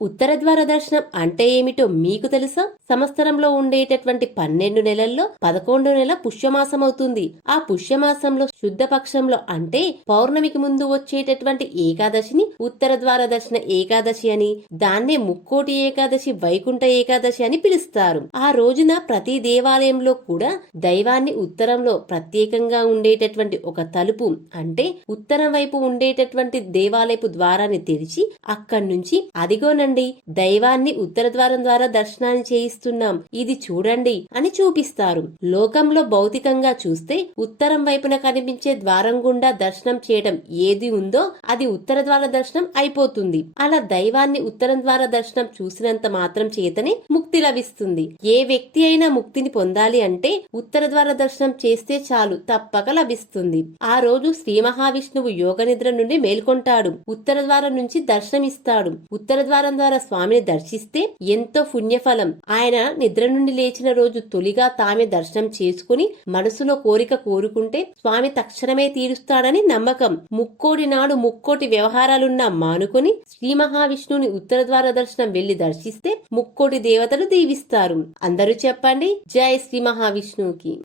ఉత్తర ద్వార దర్శనం అంటే ఏమిటో మీకు తెలుసా? సంవత్సరంలో ఉండేటటువంటి పన్నెండు నెలల్లో పదకొండు నెల పుష్యమాసం అవుతుంది ఆ పుష్యమాసంలో శుద్ధ పక్షంలో అంటే పౌర్ణమికి ముందు వచ్చేటటువంటి ఏకాదశిని ఉత్తర ద్వార దర్శన ఏకాదశి అని దాన్నే ముక్కోటి ఏకాదశి వైకుంఠ ఏకాదశి అని పిలుస్తారు. ఆ రోజున ప్రతి దేవాలయంలో కూడా దైవాన్ని ఉత్తరంలో ప్రత్యేకంగా ఉండేటటువంటి ఒక తలుపు అంటే ఉత్తరం వైపు ఉండేటటువంటి దేవాలయపు ద్వారాన్ని తెరిచి అక్కడి నుంచి అదిగోనండి దైవాన్ని ఉత్తర ద్వారం ద్వారా దర్శనాన్ని చేయిస్తున్నాం. ఇది చూడండి అని చూపిస్తారు. లోకంలో భౌతికంగా చూస్తే ఉత్తరం వైపున కనిపించే ద్వారం గుండా దర్శనం చేయడం ఏది ఉందో అది ఉత్తర ద్వార దర్శనం అయిపోతుంది. అలా దైవాన్ని ఉత్తరం ద్వార దర్శనం చూసినంత మాత్రం చేతనే ముక్తి లభిస్తుంది. ఏ వ్యక్తి అయినా ముక్తిని పొందాలి అంటే ఉత్తర ద్వార దర్శనం చేస్తే చాలు తప్పక లభిస్తుంది. ఆ రోజు శ్రీ మహావిష్ణువు యోగ నిద్ర నుండి మేల్కొంటాడు. ఉత్తర ద్వారం నుంచి దర్శనమిస్తాడు. ఉత్తర ద్వారం ద్వారా స్వామిని దర్శిస్తే ఎంతో పుణ్యఫలం. ఆయన నిద్ర నుండి లేచిన రోజు తొలిగా తామే దర్శనం చేసుకుని మనసులో కోరిక కోరుకుంటే స్వామి తక్షణమే తీరుస్తాడని నమ్మకం. ముక్కోటి నాడు ముక్కోటి వ్యవహారాలున్నా మానుకొని శ్రీ మహావిష్ణువుని ఉత్తర ద్వార దర్శనం వెళ్ళి దర్శిస్తే ముక్కోటి దేవతలు దీవిస్తారు. అందరూ చెప్పండి. జై శ్రీ మహావిష్ణువుకి.